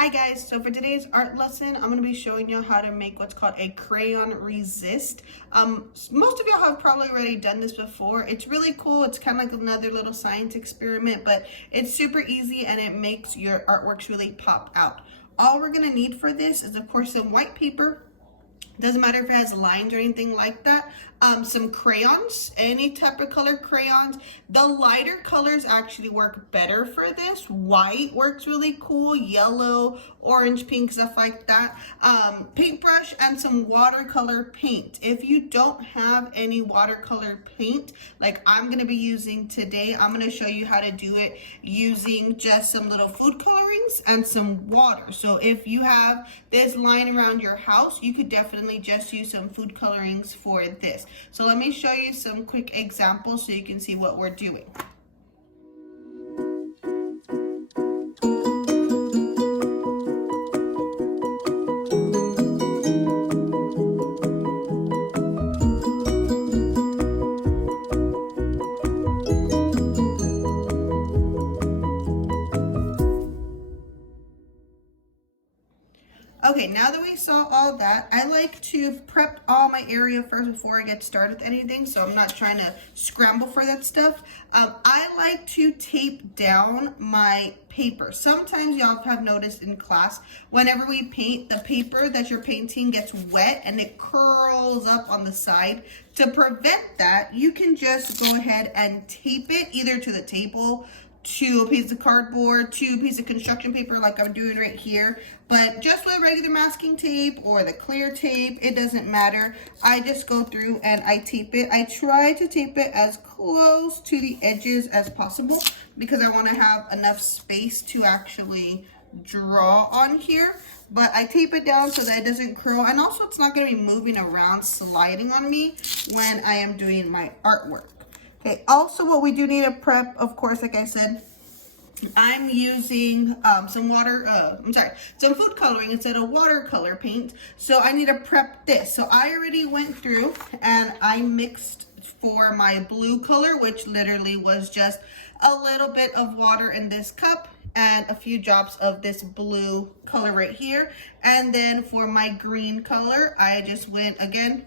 Hi guys, so for today's art lesson, I'm going to be showing you how to make what's called a crayon resist. Most of y'all have probably already done this before. It's really cool. It's kind of like another little science experiment, but it's super easy and it makes your artworks really pop out. All we're going to need for this is, of course, some white paper. Doesn't matter if it has lines or anything like that. Some crayons, any type of color crayons. The lighter colors actually work better for this. White works really cool, yellow, orange, pink, stuff like that. Paintbrush and some watercolor paint. If you don't have any watercolor paint, like I'm gonna be using today, I'm gonna show you how to do it using just some little food colorings and some water. So if you have this lying around your house, you could definitely just use some food colorings for this. So let me show you some quick examples so you can see what we're doing. Okay, now that we saw all that, I like to prep all my area first before I get started with anything, so I'm not trying to scramble for that stuff. I like to tape down my paper. Sometimes y'all have noticed in class, whenever we paint, the paper that you're painting gets wet and it curls up on the side. To prevent that, you can just go ahead and tape it either to the table, to a piece of cardboard, to a piece of construction paper like I'm doing right here. But just with regular masking tape or the clear tape, it doesn't matter. I just go through and I tape it. I try to tape it as close to the edges as possible because I want to have enough space to actually draw on here. But I tape it down so that it doesn't curl, and also it's not going to be moving around, sliding on me when I am doing my artwork. Okay, also what we do need to prep, of course, like I said, I'm using some food coloring instead of watercolor paint. So I need to prep this. So I already went through and I mixed for my blue color, which literally was just a little bit of water in this cup and a few drops of this blue color right here. And then for my green color, I just went again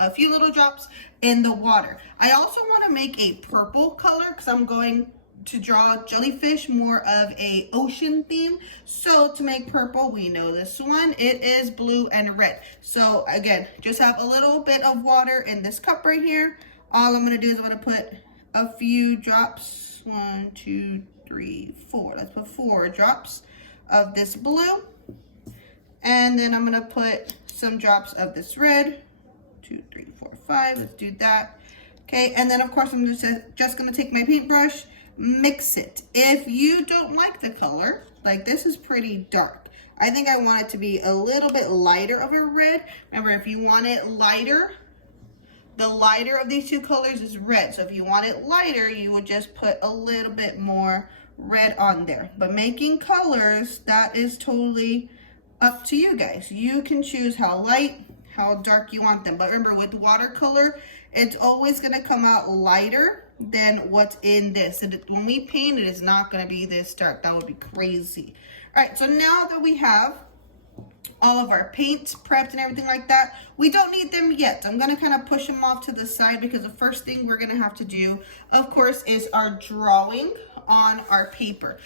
a few little drops in the water. I also want to make a purple color because I'm going to draw jellyfish, more of a ocean theme. So to make purple, we know this one, it is blue and red. So again, just have a little bit of water in this cup right here. All I'm going to do is I'm going to put a few drops, 1, 2, 3, 4. Let's put 4 drops of this blue. And then I'm going to put some drops of this red. 2, 3, 4, 5. Let's do that. Okay, and then of course I'm just going to take my paintbrush, mix it. If you don't like the color, like this is pretty dark. I think I want it to be a little bit lighter of a red. Remember, if you want it lighter, the lighter of these two colors is red. So if you want it lighter, you would just put a little bit more red on there. But making colors, that is totally up to you guys. You can choose how light, how dark you want them. But remember, with watercolor, it's always going to come out lighter than what's in this. And when we paint, it is not going to be this dark. That would be crazy. All right, so now that we have all of our paints prepped and everything like that, we don't need them yet. I'm going to kind of push them off to the side because the first thing we're going to have to do, of course, is our drawing on our paper.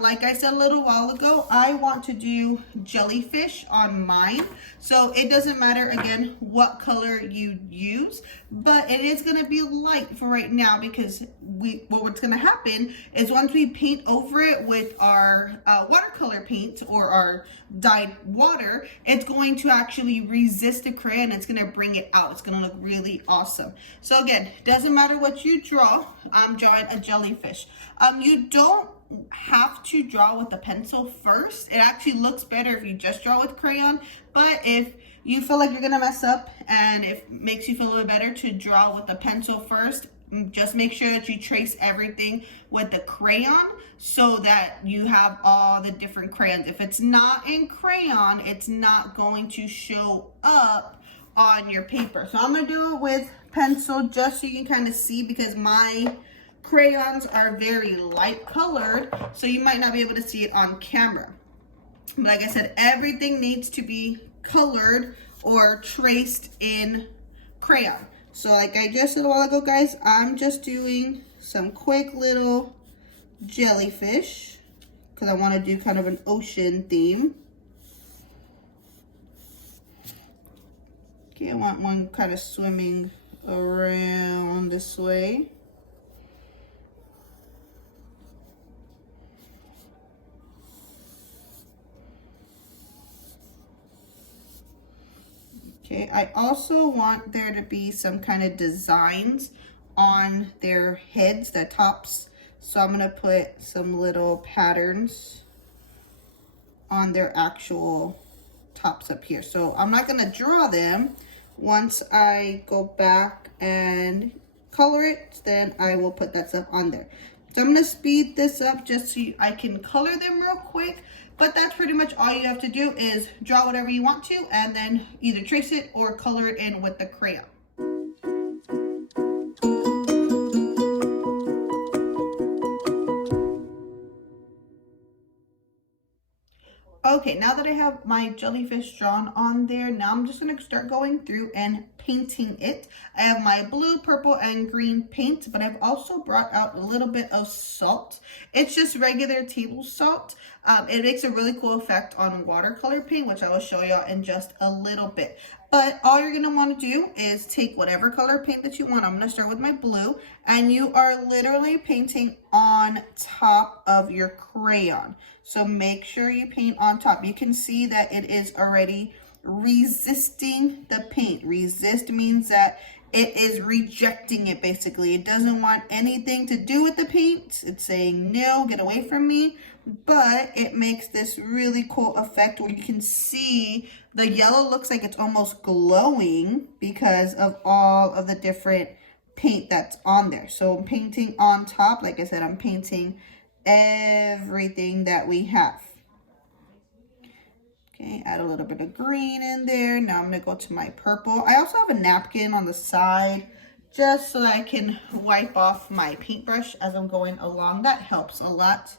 Like I said a little while ago, I want to do jellyfish on mine. So it doesn't matter, again, what color you use, but it is going to be light for right now because what's going to happen is once we paint over it with our watercolor paint or our dyed water, it's going to actually resist the crayon. It's going to bring it out. It's going to look really awesome. So again, doesn't matter what you draw. I'm drawing a jellyfish. You don't have to draw with a pencil first. It actually looks better if you just draw with crayon, but if you feel like you're gonna mess up and it makes you feel a little better to draw with a pencil first, just make sure that you trace everything with the crayon so that you have all the different crayons. If it's not in crayon, it's not going to show up on your paper. So I'm gonna do it with pencil just so you can kind of see, because my crayons are very light colored, so you might not be able to see it on camera. Like I said, everything needs to be colored or traced in crayon. So like I just said a while ago, guys, I'm just doing some quick little jellyfish because I want to do kind of an ocean theme. Okay, I want one kind of swimming around this way. Okay, I also want there to be some kind of designs on their heads, the tops. So I'm gonna put some little patterns on their actual tops up here. So I'm not gonna draw them. Once I go back and color it, then I will put that stuff on there. So I'm gonna speed this up just so I can color them real quick. But that's pretty much all you have to do is draw whatever you want to and then either trace it or color it in with the crayon. Okay, now that I have my jellyfish drawn on there, now I'm just gonna start going through and painting it. I have my blue, purple, and green paint, but I've also brought out a little bit of salt. It's just regular table salt. It makes a really cool effect on watercolor paint, which I will show y'all in just a little bit. But all you're gonna wanna do is take whatever color paint that you want. I'm gonna start with my blue, and you are literally painting on top of your crayon. So make sure you paint on top. You can see that it is already resisting the paint. Resist means that it is rejecting it basically. It doesn't want anything to do with the paint. It's saying, no, get away from me. But it makes this really cool effect where you can see the yellow looks like it's almost glowing because of all of the different paint that's on there. So I'm painting on top. Like I said, I'm painting everything that we have. Okay, add a little bit of green in there. Now I'm gonna go to my purple. I also have a napkin on the side just so that I can wipe off my paintbrush as I'm going along. That helps a lot.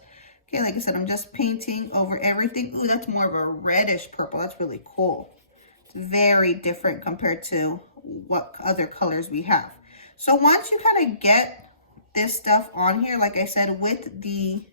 Okay, like I said, I'm just painting over everything. Ooh, that's more of a reddish purple. That's really cool. It's very different compared to what other colors we have. So once you kind of get this stuff on here, like I said, with the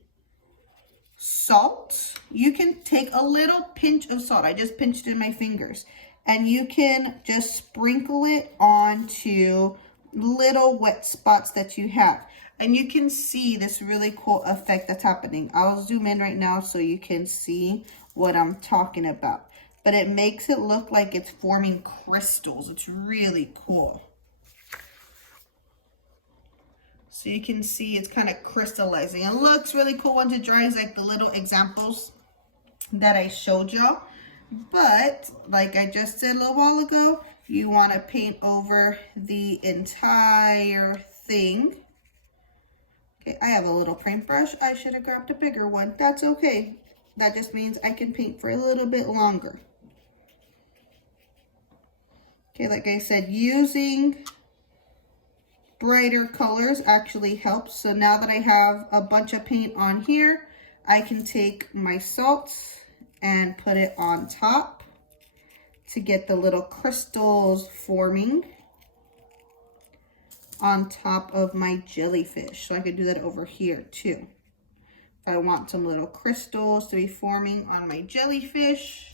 salt, you can take a little pinch of salt. I just pinched in my fingers, and you can just sprinkle it onto little wet spots that you have, and you can see this really cool effect that's happening. I'll zoom in right now so you can see what I'm talking about, but it makes it look like it's forming crystals. It's really cool. So you can see it's kind of crystallizing. It looks really cool once it dries, like the little examples that I showed y'all. But like I just said a little while ago, you want to paint over the entire thing. Okay, I have a little paintbrush. I should have grabbed a bigger one. That's okay. That just means I can paint for a little bit longer. Okay, like I said, using brighter colors actually helps. So now that I have a bunch of paint on here, I can take my salts and put it on top to get the little crystals forming on top of my jellyfish. So I could do that over here too. If I want some little crystals to be forming on my jellyfish.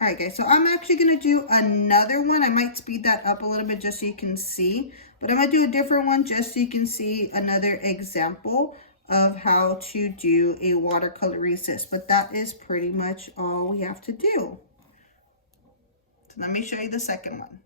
All right, guys, so I'm actually gonna do another one. I might speed that up a little bit just so you can see, but I'm gonna do a different one just so you can see another example of how to do a watercolor resist. But that is pretty much all we have to do. So let me show you the second one.